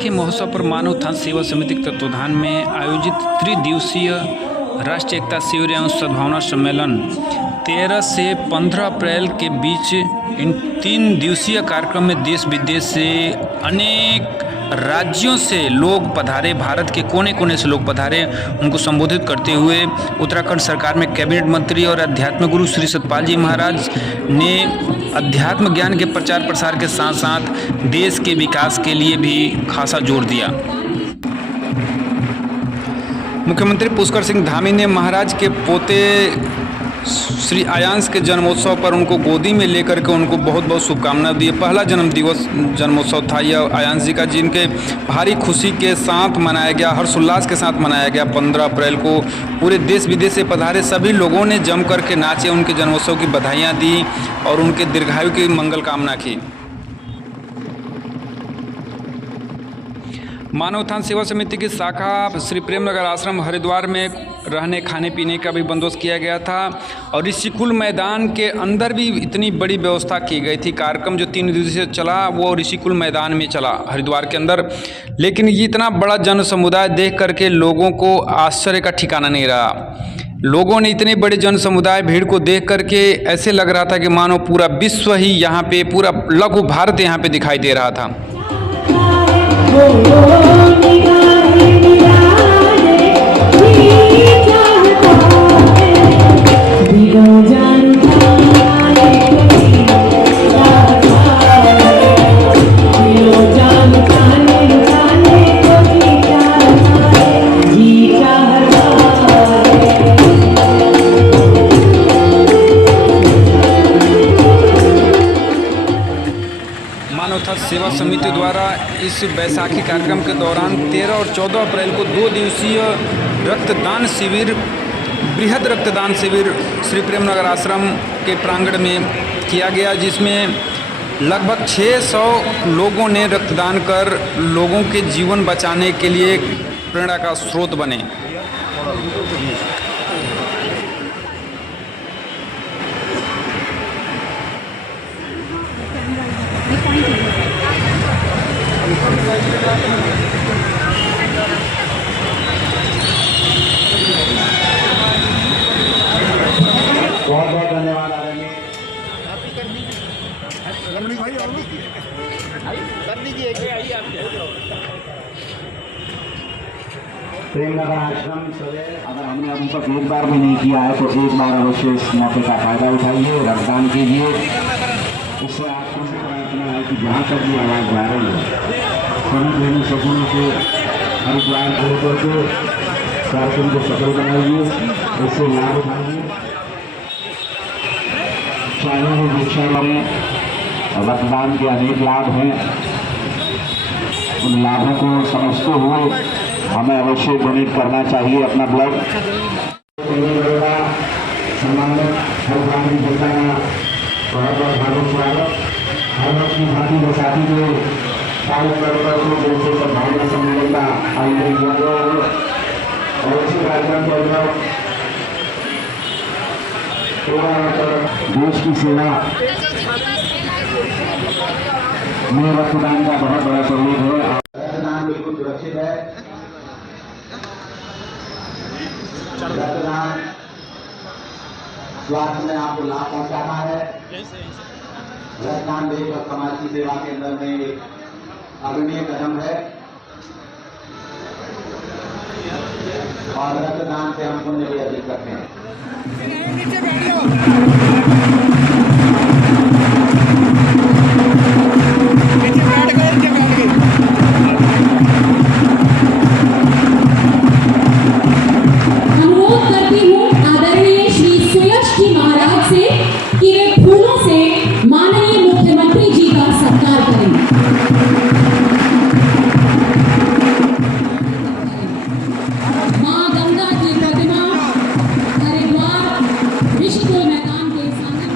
बैसाखी महोत्सव पर मानव उत्थान सेवा समिति के तत्वाधान में आयोजित त्रिदिवसीय राष्ट्रीय एकता शिविर एवं सद्भावना सम्मेलन 13 से 15 अप्रैल के बीच इन 3 दिवसीय कार्यक्रम में देश विदेश से अनेक राज्यों से लोग पधारे, भारत के कोने कोने से लोग पधारे। उनको संबोधित करते हुए उत्तराखंड सरकार में कैबिनेट मंत्री और अध्यात्म गुरु श्री सतपाल जी महाराज ने अध्यात्म ज्ञान के प्रचार प्रसार के साथ साथ देश के विकास के लिए भी खासा जोर दिया। मुख्यमंत्री पुष्कर सिंह धामी ने महाराज के पोते श्री आयांश के जन्मोत्सव पर उनको गोदी में लेकर के उनको बहुत बहुत शुभकामनाएं दी। पहला जन्मोत्सव था यह आयांश जी का, जिनके भारी खुशी के साथ मनाया गया, हर्षोल्लास के साथ मनाया गया। 15 अप्रैल को पूरे देश विदेश से पधारे सभी लोगों ने जम कर के नाचे, उनके जन्मोत्सव की बधाइयाँ दी और उनके दीर्घायु की मंगल कामना की। मानव उत्थान सेवा समिति की शाखा श्री प्रेमनगर आश्रम हरिद्वार में रहने खाने पीने का भी बंदोबस्त किया गया था और ऋषिकुल मैदान के अंदर भी इतनी बड़ी व्यवस्था की गई थी। कार्यक्रम जो 3 दिवसीय चला वो ऋषिकुल मैदान में चला हरिद्वार के अंदर, लेकिन ये इतना बड़ा जन समुदाय देख करके लोगों को आश्चर्य का ठिकाना नहीं रहा। लोगों ने इतने बड़े जन समुदाय भीड़ को देख करके ऐसे लग रहा था कि मानो पूरा विश्व ही यहाँ पे, पूरा लघु भारत यहाँ पे दिखाई दे रहा था। सेवा समिति द्वारा इस बैसाखी कार्यक्रम के दौरान 13 और 14 अप्रैल को 2 दिवसीय रक्तदान शिविर, बृहद रक्तदान शिविर श्री प्रेमनगर आश्रम के प्रांगण में किया गया, जिसमें लगभग 600 लोगों ने रक्तदान कर लोगों के जीवन बचाने के लिए प्रेरणा का स्रोत बने। बहुत बहुत धन्यवाद प्रेमनगर आश्रम से अगर हमने अभी तक एक बार भी नहीं किया है तो एक बार अवश्य इस मौके का फायदा उठाइए, रक्तदान कीजिए। इससे आपको प्रार्थना है कि जहाँ तक भी आवाज़ जा रही है सभी प्रेमी सपनों से हरिद्वार छोड़ करके कार्यक्रम को सफल बनाइए, इससे लाभ उठाइए। चाहे वो दीक्षा करें, रक्तदान के अनेक लाभ हैं, उन लाभों को समझते हुए हमें अवश्य डोनेट करना चाहिए अपना ब्लड। सम्मानित हरिद्वार की जनता का बहुत बहुत हार्दिक स्वागत। हर वर्ष की भांति बैसाखी के पावन पर्व को जैसे सद्भावना सम्मेलन का आयोजन किया गया है और इसी कार्यक्रम के अंदर देश की सेवा में रक्तदान का बहुत बड़ा सहयोग है। रक्तदान बिल्कुल सुरक्षित है। रक्तदान स्वास्थ्य में आपको लाभ पहुंचाना है। रक्तदान देश और समाज की सेवा के अंदर में एक अग्रणीय कदम है और रक्तदान से हम पुण्य भी अधिक करते हैं। अनुरोध करती हूँ आदरणीय श्री सुयश जी महाराज से कि वे फूलों से माननीय मुख्यमंत्री जी का सत्कार करें। मां गंगा की प्रतिमा हरिद्वार ऋषिकुल मैदान के सामने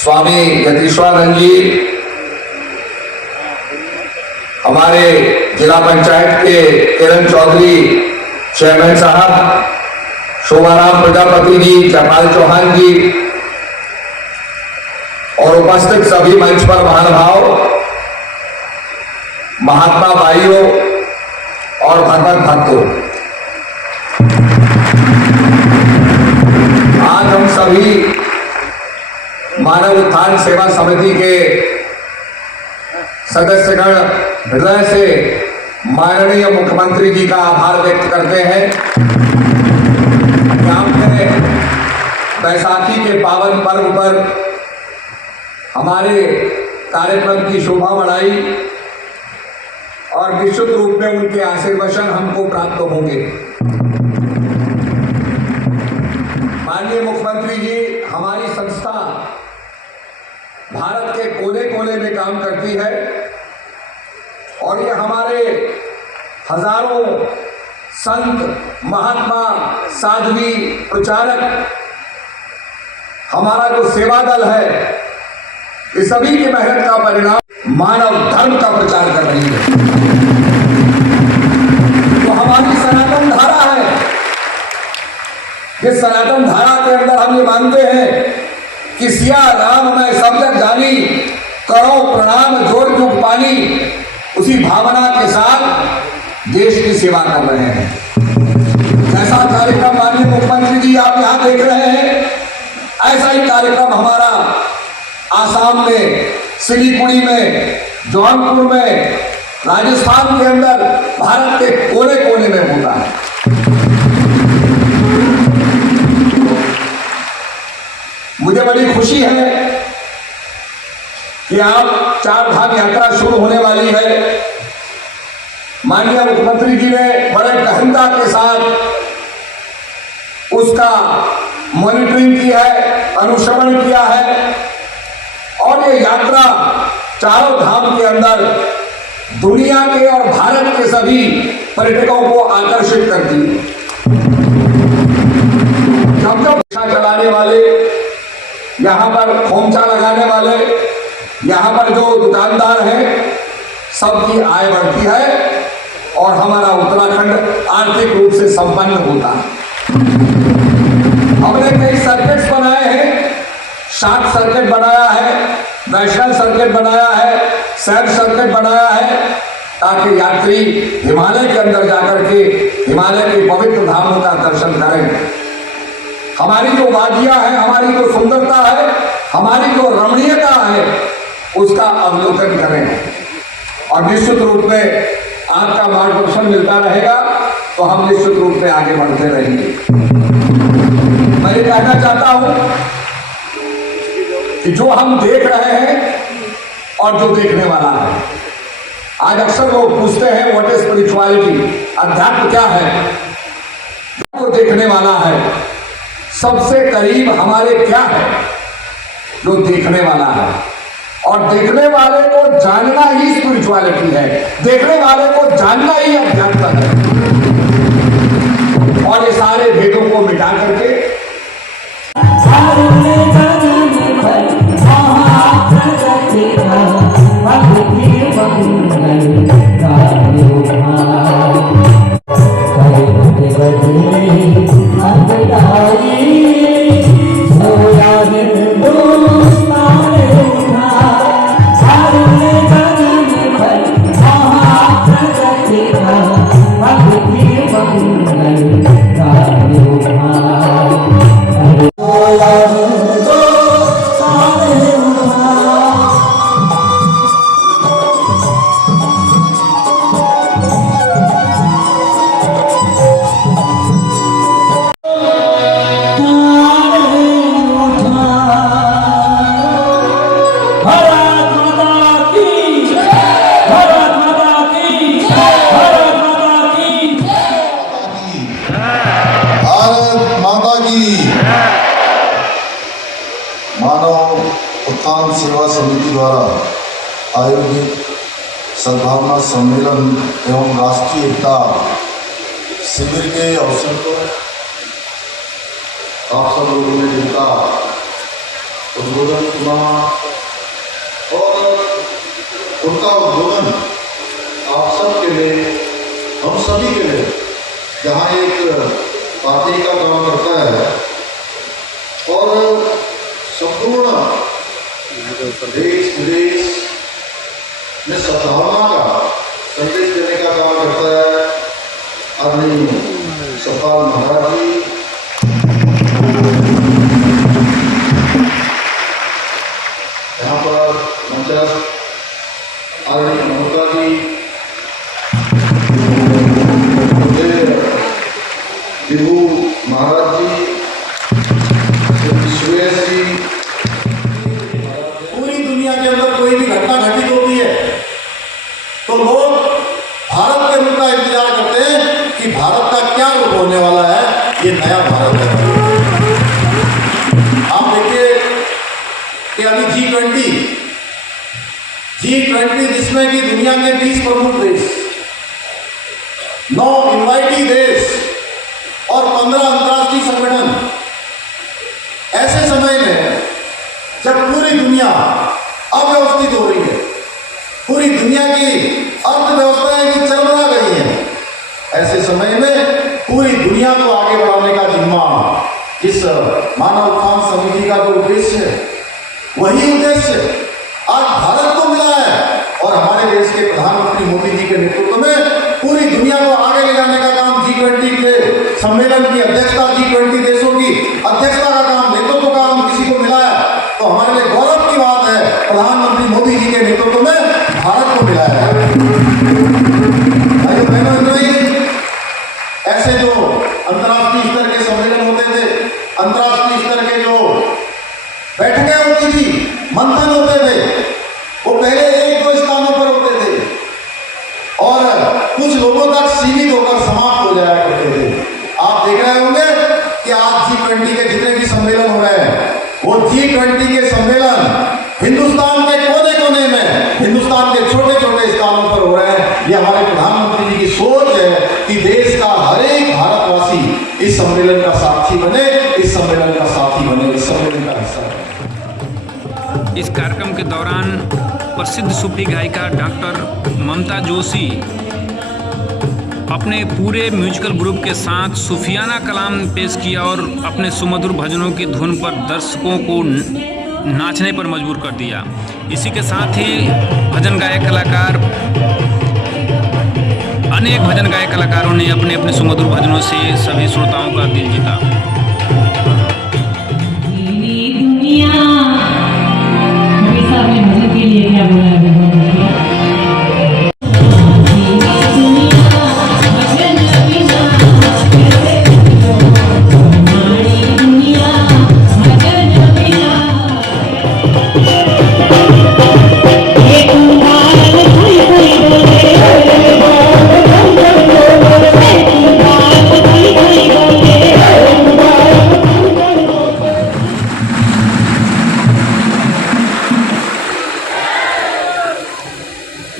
स्वामी यतीश्वरानंद जी, हमारे जिला पंचायत के किरण चौधरी चेयरमैन साहब, शोभाराम प्रजापति जी, जयपाल चौहान जी और उपस्थित सभी मंच पर महानुभाव, महात्मा भाइयों और भगवत भक्तों, आज हम सभी मानव उत्थान सेवा समिति के सदस्यगण हृदय से माननीय मुख्यमंत्री जी का आभार व्यक्त करते हैं कि आपने बैसाखी के पावन पर्व पर हमारे कार्यक्रम की शोभा बढ़ाई और निश्चित रूप में उनके आशीर्वचन हमको प्राप्त होंगे। माननीय मुख्यमंत्री जी, हमारी संस्था भारत के कोने कोने में काम करती है और ये हमारे हजारों संत, महात्मा, साध्वी, प्रचारक, हमारा जो सेवा दल है, ये सभी की मेहनत का परिणाम मानव धर्म का प्रचार कर रही है। तो हमारी सनातन धारा है, इस सनातन धारा के अंदर हम ये मानते हैं कि सिया राम मैं सब जग जानी, करो प्रणाम जोर जुग पानी, उसी भावना के साथ देश की सेवा कर रहे हैं। जैसा कार्यक्रम माननीय मुख्यमंत्री जी आप यहां देख रहे हैं, ऐसा ही कार्यक्रम हमारा आसाम में, सिलीगुड़ी में, जौनपुर में, राजस्थान के अंदर, भारत के कोने कोने में होता है। मुझे बड़ी खुशी है कि आप चार धाम यात्रा शुरू होने वाली है। माननीय मुख्यमंत्री जी ने बड़े गहनता के साथ उसका मॉनिटरिंग किया है, अनुश्रवण किया है और ये यात्रा चारों धाम के अंदर दुनिया के और भारत के सभी पर्यटकों को आकर्षित करती है। जब जब रिक्शा चलाने वाले, यहाँ पर खोमचा लगाने वाले, यहाँ पर जो दुकानदार हैं, सबकी आय बढ़ती है और हमारा उत्तराखंड आर्थिक रूप से संपन्न होता है। हमने कई सर्किट्स बनाए हैं, शॉर्ट सर्किट बनाया है, नेशनल सर्किट बनाया है, सैर सर्किट बनाया है, ताकि यात्री हिमालय के अंदर जाकर के हिमालय के पवित्र धामों का दर्शन करें। हमारी जो वादियां है, हमारी जो सुंदरता है, हमारी जो रमणीयता है, उसका अवलोकन करें और निश्चित रूप में आपका मार्गदर्शन मिलता रहेगा तो हम निश्चित रूप में आगे बढ़ते रहेंगे। मैं ये कहना चाहता हूं कि जो हम देख रहे हैं और जो देखने वाला है, आज अक्सर लोग पूछते हैं व्हाट इज स्पिरिचुअलिटी, अध्यात्म क्या है। जो देखने वाला है, सबसे करीब हमारे क्या है, जो देखने वाला है, और देखने वाले को जानना ही स्पिरिचुअलिटी है, देखने वाले को जानना ही अध्यात्म है। और ये सारे भेदों को मिटा करके उत्थान सेवा समिति द्वारा आयोजित सद्भावना सम्मेलन एवं राष्ट्रीय एकता शिविर के अवसर पर आप सब लोगों ने जिनका उद्बोधन सुना और उनका उद्बोधन आप सब के लिए, हम सभी के लिए, जहाँ एक पार्टी का काम करता है और संपूर्ण देश विदेश में सद्भावना का संदेश देने का काम करता है आदरणीय सतपाल महाराज जी। यहाँ पर मंचस्थ आदरणीय ममता जी, विभू महाराज जी, सुरेश जी। पूरी दुनिया के अंदर कोई भी घटना घटित होती है तो लोग भारत के रूप का इंतजार करते हैं कि भारत का क्या रूप होने वाला है, ये नया भारत है। आप देखिए कि अभी G20 जिसमें कि दुनिया के 20 प्रमुख देश, 9 इनवाइटी देश और 15 अंतर्राष्ट्रीय संगठन, ऐसे समय में जब पूरी दुनिया अव्यवस्थित हो रही है, पूरी दुनिया की अर्थव्यवस्थाएं भी चरमरा गई है, ऐसे समय में पूरी दुनिया को आगे बढ़ाने का जिम्मा जिस मानव उत्थान समिति का जो उद्देश्य है, वही उद्देश्य आज भारत को मिला है और हमारे देश के प्रधानमंत्री मोदी जी के नेतृत्व में पूरी दुनिया को आगे ले जाने का काम G20 के सम्मेलन की अध्यक्षता, G20 देशों की अध्यक्षता का काम, नेतृत्व का काम किसी को मिला है तो हमारे लिए गौरव की बात है। प्रधानमंत्री मोदी जी के नेतृत्व में भारत को मिला है। भाइयों बहनों, ऐसे जो अंतर्राष्ट्रीय स्तर के सम्मेलन होते थे, अंतर्राष्ट्रीय स्तर के जो बैठकें होती थी, मंथन होते थे, वो पहले 1-2 स्थानों पर होते थे और कुछ लोगों तक सीमित होकर समाप्त हो जाया करते थे। आप देख रहे होंगे कि आज G20 के जितने भी सम्मेलन हो रहे हैं, वो G20 के सम्मेलन हिंदुस्तान के कोने कोने में, हिंदुस्तान के छोटे छोटे स्थानों पर हो रहे हैं। ये हमारे प्रधानमंत्री जी की सोच है कि देश का हर एक भारतवासी इस सम्मेलन का साक्षी बने, इस सम्मेलन का साथी बने, इस सम्मेलन का हिस्सा बने। इस कार्यक्रम के दौरान प्रसिद्ध सूफी गायिका डॉक्टर ममता जोशी अपने पूरे म्यूजिकल ग्रुप के साथ सूफियाना कलाम पेश किया और अपने सुमधुर भजनों की धुन पर दर्शकों को नाचने पर मजबूर कर दिया। इसी के साथ ही अनेक भजन गायक कलाकारों ने अपने अपने सुमधुर भजनों से सभी श्रोताओं का दिल जीता। अपने भजन के लिए क्या बोला है?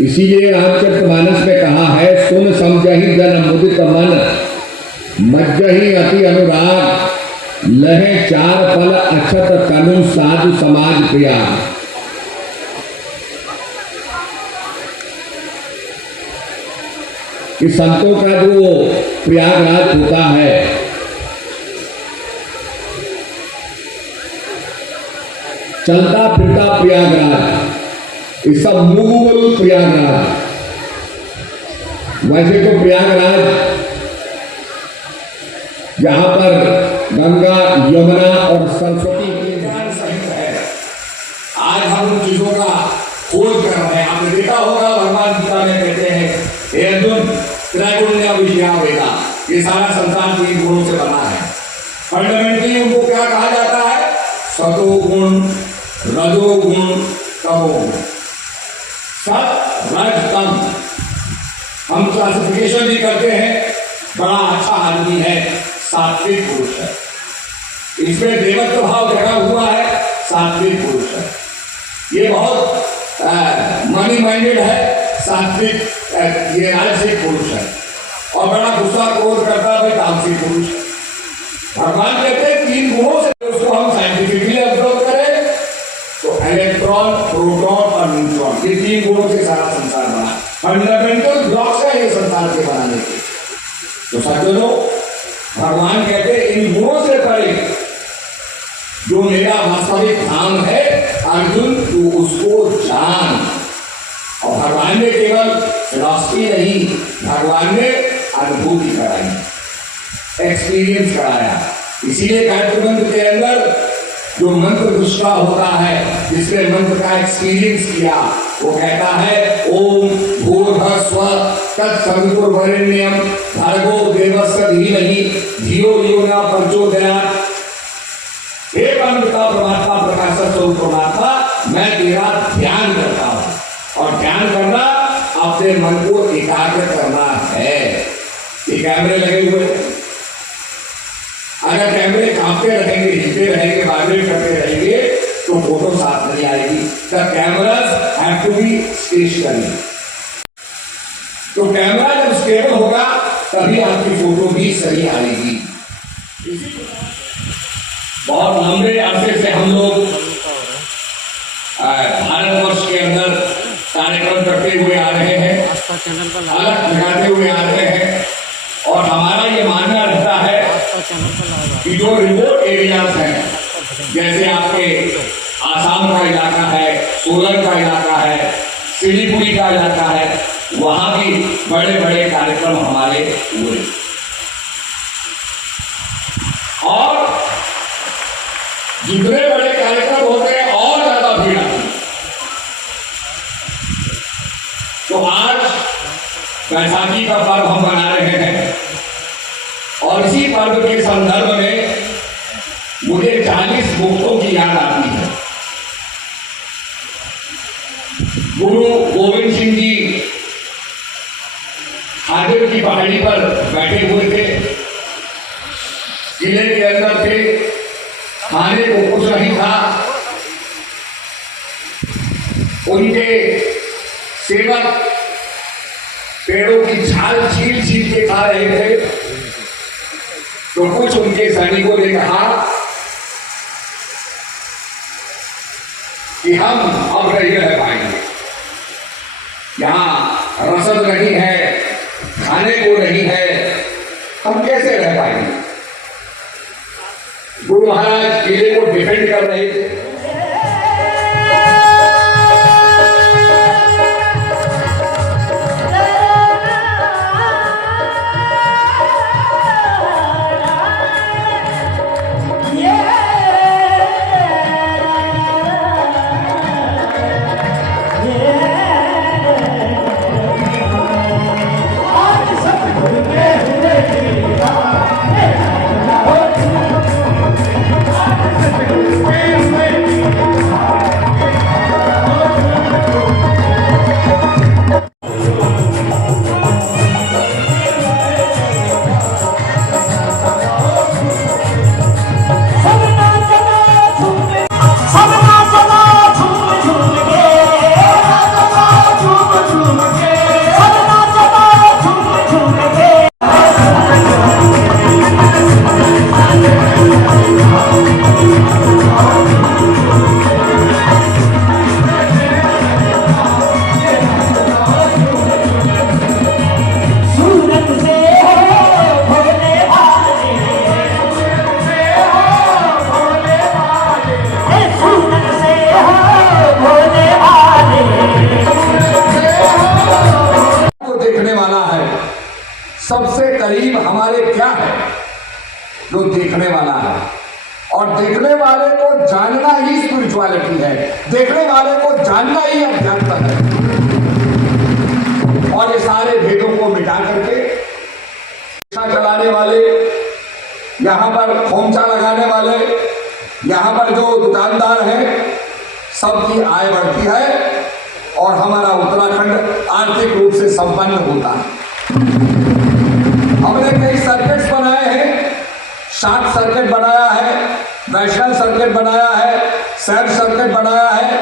इसीलिए रामचरितमानस में कहा है, सुन समझहि जन मुदित मन, मज्जहि अति अनुराग, लहे 4 फल अक्षत तनु साधु समाज प्रिया। इस संतों का जो प्रयागराज होता है, चलता फिरता प्रयागराज, इस सब मूल प्रयागराज। वैसे तो प्रयागराज जहां पर गंगा, यमुना और सरस्वती की है, आज हम उन चीजों का खोज कर रहे हैं। आपने देखा होगा भगवान गीता में कहते हैं, हे अर्जुन, त्रैगुण्य विद्या वेदा, ये सारा संसार 3 गुणों से बना है। फंडामेंटली उनको क्या कहा जाता है? सतोगुण, रजोगुण, तमोगुण। सत, रज, तम। हम क्लासिफिकेशन भी करते हैं, बड़ा अच्छा आदमी है, सात्विक पुरुष है, इसमें देवत्व भाव जगा हुआ है, सात्विक पुरुष है। ये बहुत मनी माइंडेड है, सात्विक, ये राजसिक पुरुष है, और बड़ा गुस्सा क्रोध करता है, तामसिक पुरुष है। भगवान कहते हैं 3 गुणों से उसको हम साइंटिफिकली ऑब्जर्व करें इलेक्ट्रॉन, प्रोटॉन और न्यूट्रॉन, ये 3 गुणों से सारा संसार बना। फंडामेंटल ब्लॉक्स है ये संसार के बनाने के। तो सज्जनों, भगवान कहते हैं इन गुणों से परे जो मेरा वास्तविक धाम है अर्जुन, तू उसको जान। और भगवान ने केवल फिलॉसफी नहीं, भगवान ने अनुभूति कराई, एक्सपीरियंस कराया। इसीलिए गायत्री मंत्र के अंदर जो मंत्र दूसरा होता है, जिसने मंत्र का एक्सपीरियंस किया, वो कहता है ओम भूर्भुवस्सुवः तत्सवितुर्वरेण्यं भर्गो देवस्य धीमहि धियो यो न प्रचोदयात्। हे परमपिता परमात्मा प्रकाशक स्वरूप परमात्मा, मैं तेरा ध्यान करता हूं। और ध्यान करना अपने मन को एकाग्र करना है। ये कैमरे लगे हुए हैं, अगर कैमरे कांपते रहेंगे, हिलते रहेंगे, वाइब्रेट करते रहेंगे तो फोटो साफ नहीं आएगी। The cameras have to be stationary. तो कैमरा जब स्टेबल होगा तभी आपकी फोटो भी सही आएगी। बहुत लंबे अरसे से हम लोग भारतवर्ष के अंदर कार्यक्रम करते हुए आ रहे हैं, अलग लगाते हुए आ रहे हैं। और हमारा ये मानना रहता है कि जो रिमोट एरियाज हैं, जैसे आपके आसाम का इलाका है, सोलन का इलाका है, सिलीगुड़ी का इलाका है, वहां भी बड़े बड़े कार्यक्रम हमारे हुए। और जितने बड़े कार्यक्रम होते हैं और ज्यादा भीड़ आती है। तो आज बैसाखी का पर्व हम मना रहे हैं और इसी पर्व के संदर्भ में मुझे 40 मुक्तों की याद आती है। गुरु गोविंद सिंह जी खादिर की पहाड़ी पर बैठे हुए थे, किले के अंदर थे, खाने को कुछ नहीं था। उनके सेवक पेड़ों की छाल छील छील के खा रहे थे। तो कुछ उनके सैनिकों ने कहा कि हम अब नहीं रह पाएंगे, यहां रसद नहीं है, खाने को नहीं है, हम कैसे रह पाएंगे। गुरु महाराज किले को डिफेंड कर रहे थे। सबसे करीब हमारे क्या है, जो देखने वाला है। और देखने वाले को जानना ही स्पिरिचुअलिटी है, देखने वाले को जानना ही अध्यात्म है। और ये सारे भेदों को मिटा करके रिक्शा चलाने वाले, यहां पर खोमचा लगाने वाले, यहां पर जो दुकानदार हैं, सबकी आय बढ़ती है और हमारा उत्तराखंड आर्थिक रूप से संपन्न होता है। हमने कई सर्किट्स बनाए हैं, शॉर्ट सर्किट बनाया है, नेशनल सर्किट बनाया है, सैर सर्किट बनाया है,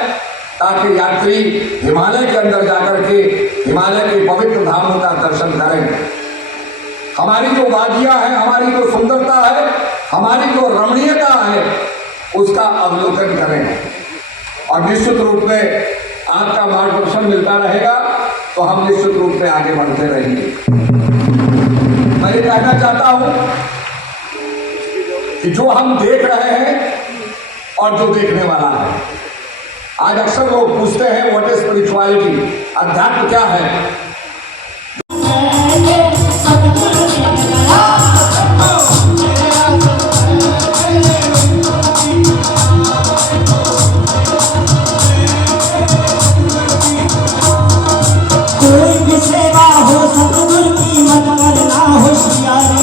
ताकि यात्री हिमालय के अंदर जाकर के हिमालय के पवित्र धामों का दर्शन करें। हमारी जो वादियां हैं, हमारी जो सुंदरता है, हमारी जो रमणीयता है, उसका अवलोकन करें। और निश्चित रूप में आपका मार्गदर्शन मिलता रहेगा तो हम निश्चित रूप में आगे बढ़ते रहेंगे। मैं ये कहना चाहता हूं कि जो हम देख रहे हैं और जो देखने वाला है, आज अक्सर लोग पूछते हैं व्हाट इज स्पिरिचुअलिटी, अध्यात्म क्या है। कोई भी सेवा हो सतगुरु की मत करना होशियारी,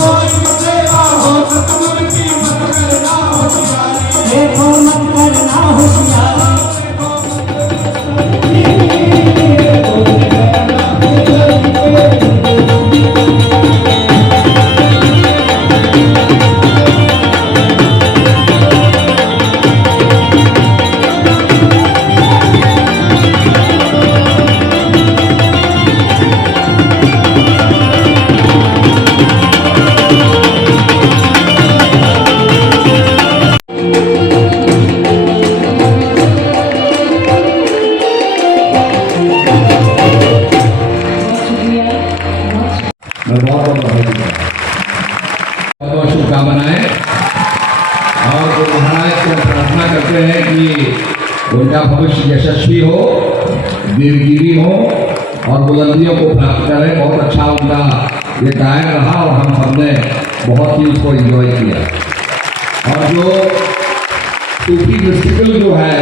कोई भी सेवा हो सतगुरु की मत करना होशियारी, देखो मत करना होशियारी। बहुत शुभकामनाएं और गुरु महाराज से प्रार्थना करते हैं कि उनका भविष्य यशस्वी हो, दीर्घजीवी हो और बुलंदियों को प्राप्त करें। बहुत अच्छा उनका ये गायन रहा और हम सबने बहुत ही उसको एंजॉय किया। और जो सूफी फेस्टिवल जो है